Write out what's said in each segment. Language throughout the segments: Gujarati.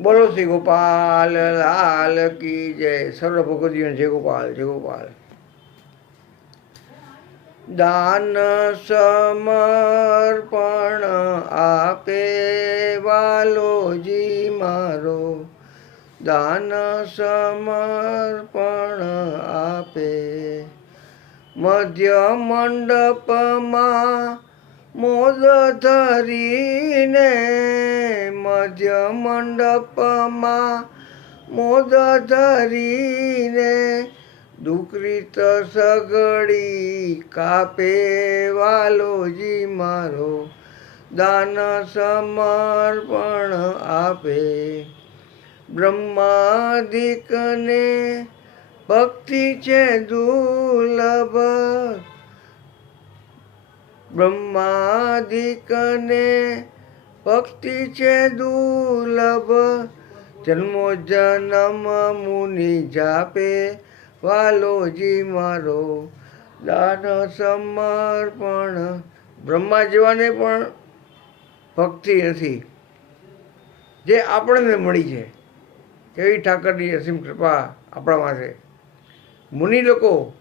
બોલો શ્રી ગોપાલ લાલ કી જય. સર્વ ભગવદીઓ જય ગોપાલ જય ગોપાલ. દાન સમર્પણ આપે વાલોજી મારો, દાન સમર્પણ આપે. મધ્ય મંડપમાં મોદ ધરીને, મધ્ય મંડપમાં મોદ ધરીને, દુકરીત સગડી કાપે વાલોજી મારો, દાન સમર્પણ આપે. બ્રહ્માદિકને ભક્તિ છે દુર્લભ, બ્રહ્માદિકને ભક્તિ છે દુર્લભ, જન્મો જન્મ મુનિ જાપે વાલોજી મારો, દાન સમર્પણ. બ્રહ્મા જેવાને પણ ભક્તિ નથી જે આપણને મળી છે. કેવી ઠાકરની અસીમ કૃપા આપણા માટે. મુનિ લોકો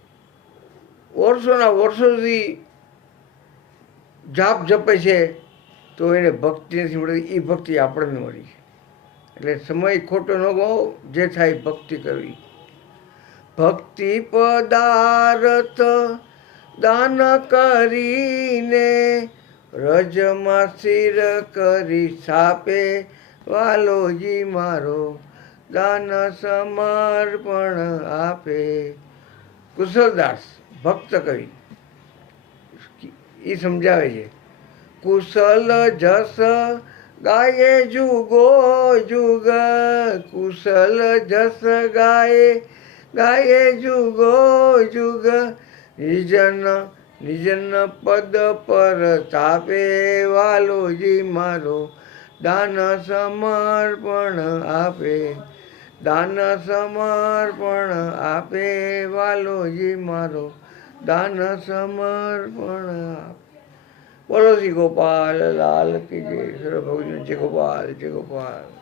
વર્ષોના વર્ષો સુધી જાપ જપે છે તો એને ભક્તિ નથી મળતી. એ ભક્તિ આપણને મળી છે. એટલે સમય ખોટો ન ગયો, જે થાય ભક્તિ કરવી. ભક્તિ પદાર્થ દાન કરીને, રજમાં સ્થિર કરી સ્થાપે વાલોજી મારો, દાન સમર્પણ આપે. કુશલદાસ ભક્ત કવિ એ સમજાવે છે. કુશલ જસ ગાયે જુગો જુગ, કુશલ જસ ગાયે જુગો જુગ, નિજન નિજન પદ પર તાપે વાલોજી મારો, દાન સમર્પણ આપે. દાન સમર્પણ આપે વાલોજી મારો, દાન સમર્પણ આપે. બોલો શ્રી ગોપાલ લાલ કી જય. સર્વ ભગવાન જય ગોપાલ જય ગોપાલ.